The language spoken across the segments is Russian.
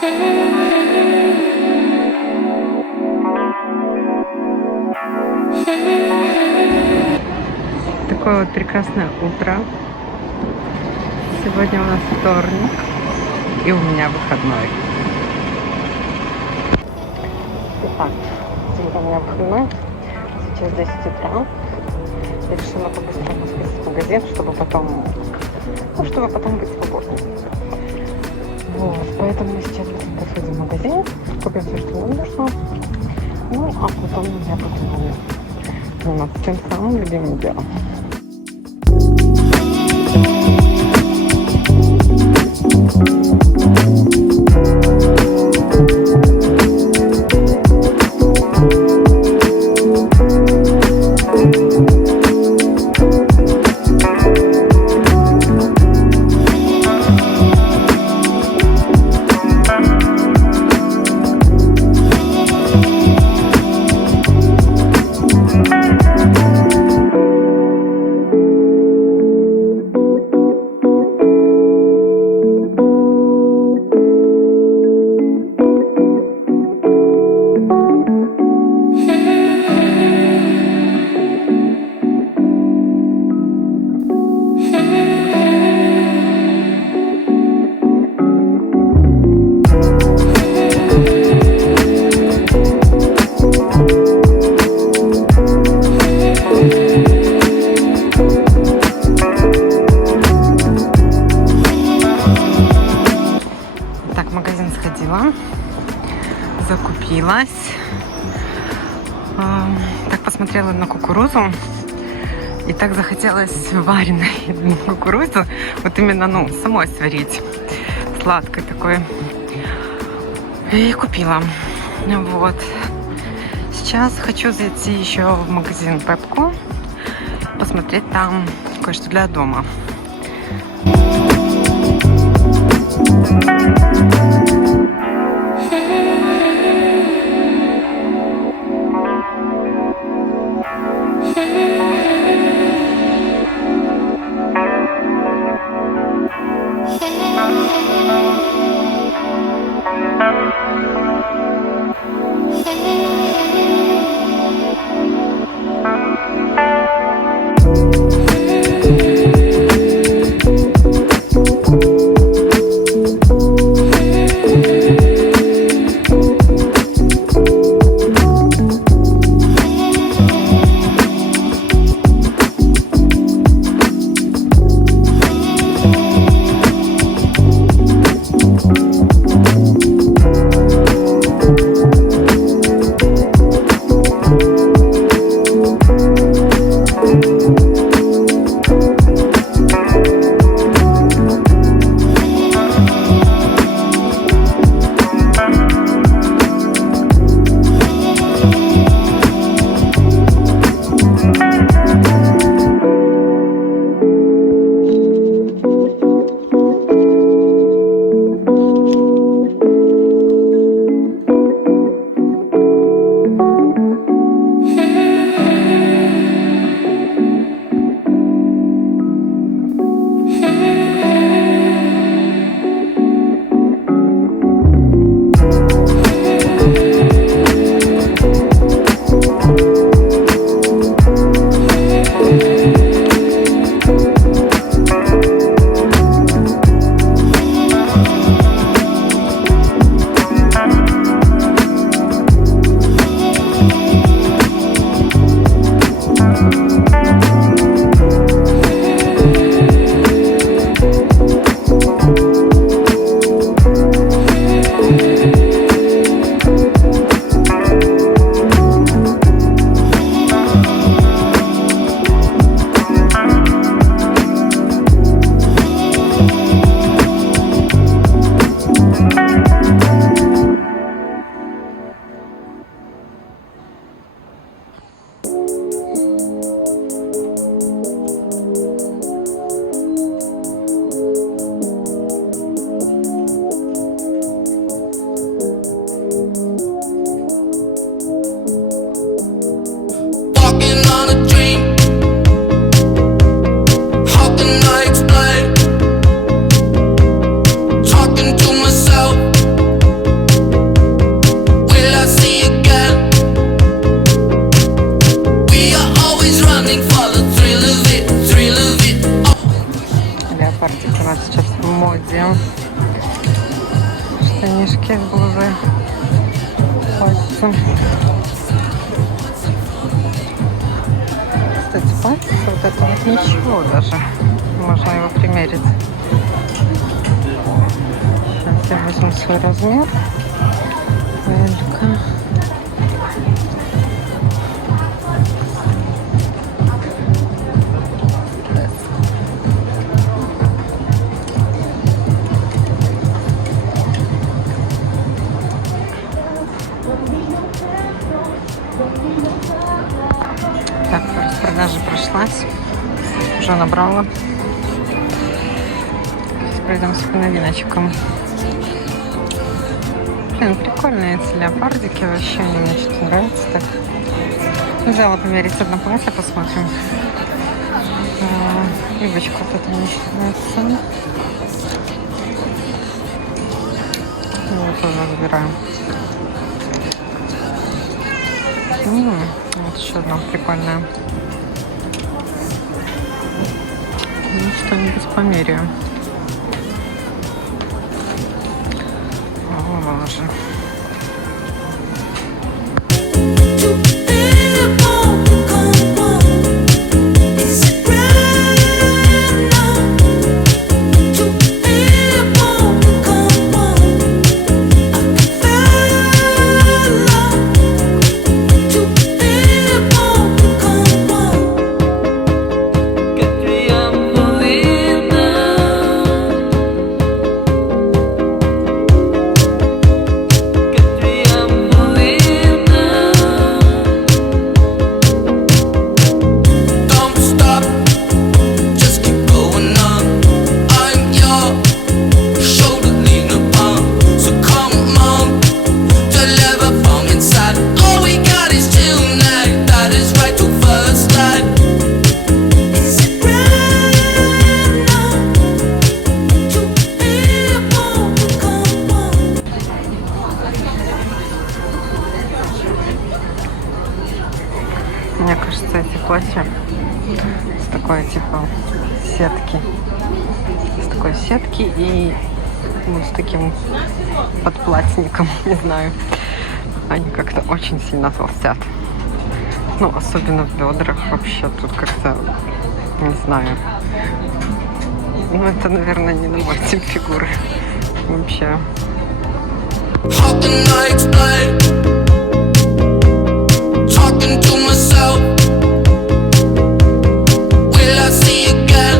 Такое вот прекрасное утро. Сегодня у нас вторник, и у меня выходной. Итак, сегодня у меня выходной. Сейчас 10 утра. Я решила по-быстрому сходить в магазин, чтобы потом быть свободной. Вот, поэтому мы сейчас быстренько сходим в магазин, купим все, что нам нужно. Ну, а потом я буду заниматься тем самым любимым делом. Закупилась. Так посмотрела на кукурузу. И так захотелось вареной кукурузу. Вот именно, самой сварить. Сладкой такой. И купила. Вот. Сейчас хочу зайти еще в магазин Пепко. Посмотреть там кое-что для дома. Штанишки с блузой. Пальцы. Кстати, пальцы вот это вот ничего даже. Можно его примерить. Сейчас я возьму свой размер. Элька. Так, распродажа прошлась. Уже набрала. Сейчас пройдемся по новиночкам. Блин, прикольные эти леопардики. Вообще они мне что-то нравятся так. Взяла померить одно платье, посмотрим. Юбочка вот эта мне нравится. Вот тоже выбираем. Вот еще одна прикольная. Ну, что-нибудь померяю. О, боже. Мне кажется, эти платья с такой типа сетки. С такой сетки и вот с таким подплатником, не знаю. Они как-то очень сильно толстят. Ну, особенно в бедрах вообще тут как-то, не знаю. Ну, это, наверное, не на мой тип фигуры. Вообще. Talking to myself, will I see again?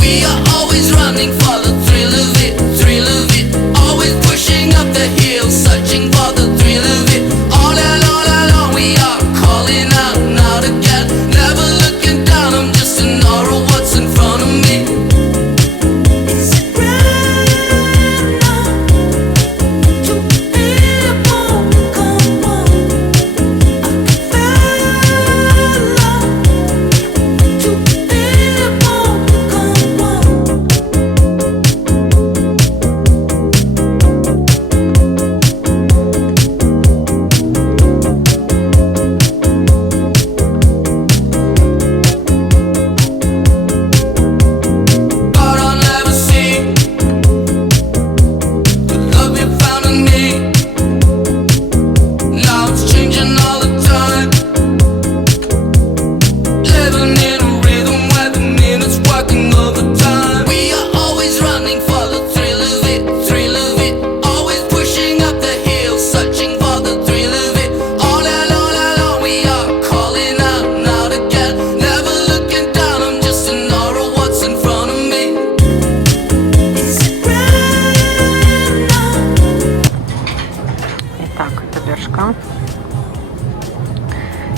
We are always running for the thrill of it, thrill of it. Always pushing up the hill, searching for the thrill of it. All along we are calling out now again. Never looking down, I'm just an aura of what's in front of me.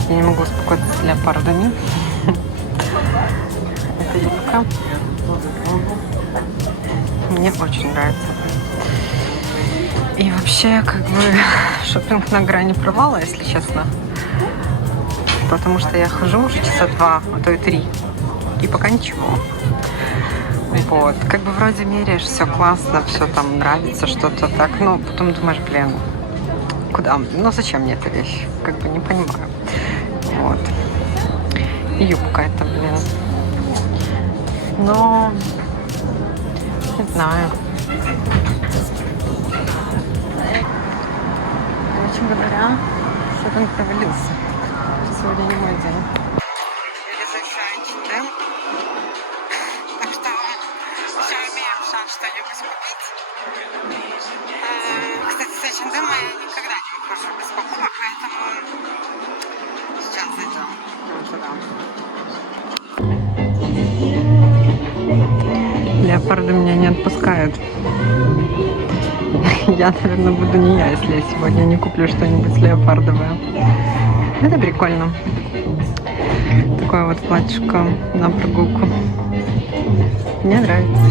Я не могу успокоиться с леопардами. Это юбка. Мне очень нравится. И вообще, как бы, шопинг на грани провала, если честно. Потому что я хожу уже часа 2, а то и 3. И пока ничего. Вот. Как бы вроде меряешь, все классно, все там нравится, что-то так. Но потом думаешь, блин, куда? Ну зачем мне эта вещь? Как бы не понимаю. Вот. И юбка это, блин. Но не знаю. Короче говоря, что-то он провалился. Сегодня не мой день. Завершаю H&M. Так что еще имеем шанс что-нибудь купить. Кстати, с H&M я никогда не ухожу без покупок, поэтому сейчас зайдем туда. Леопарды меня не отпускают. Я, наверное, буду не я, если я сегодня не куплю что-нибудь леопардовое. Это прикольно. Такое вот платьишко на прогулку. Мне нравится.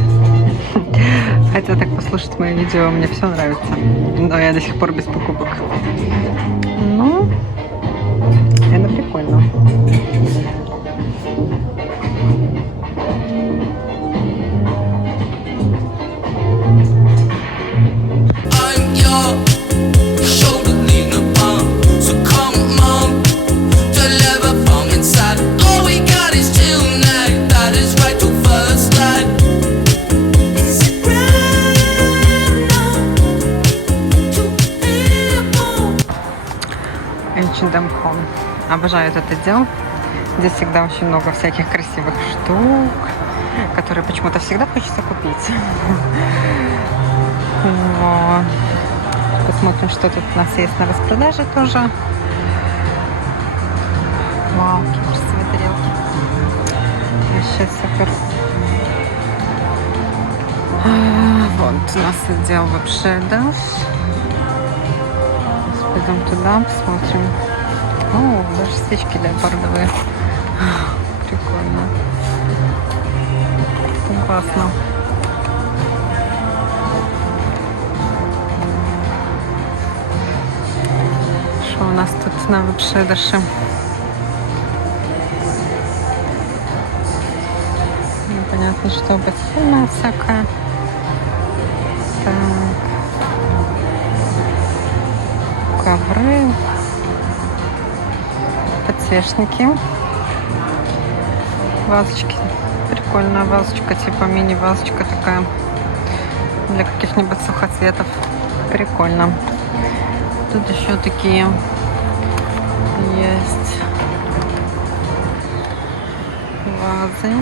Хотя так послушать мои видео, мне все нравится. Но я до сих пор без покупок. Ну, это прикольно. H&M Home. Обожаю этот отдел. Здесь всегда очень много всяких красивых штук, которые почему-то всегда хочется купить. Вот. Посмотрим, что тут у нас есть на распродаже тоже. Вау, какие красивые тарелки. Вообще супер. Вот у нас отдел вообще, да? Пойдем туда, посмотрим. О, даже свечки леопардовые. Прикольно. Классно. Что у нас тут на веб-шедерше? Непонятно, что бассейна всякая. Так. Ковры. Подсвечники. Вазочки. Прикольная вазочка, типа мини-вазочка такая. Для каких-нибудь сухоцветов. Прикольно. Тут еще такие есть вазы.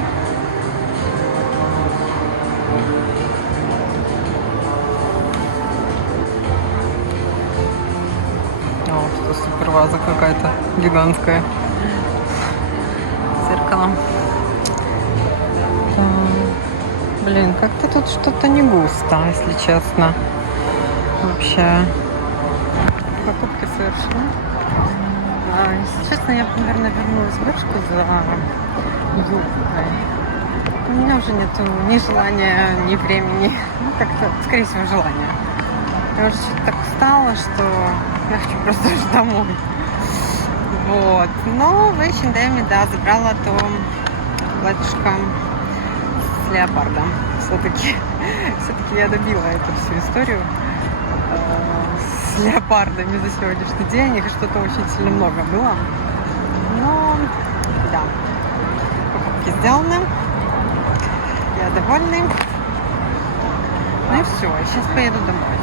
О, что супер ваза какая-то гигантская. Зеркало. Блин, как-то тут что-то не густо, если честно. Вообще. Покупки совершены. Если честно, я, наверное, вернулась в Бершку за юбкой. У меня уже нету ни желания, ни времени. Ну, как-то, скорее всего, желания. Я уже что-то так устала, что я хочу просто уже домой. Вот. Но в H&M, да, забрала то платьишко с леопардом. Все-таки я добила эту всю историю с леопардами за сегодняшний день. Их что-то очень сильно много было. Но, да, покупки сделаны. Я довольна. Ну и все, сейчас поеду домой.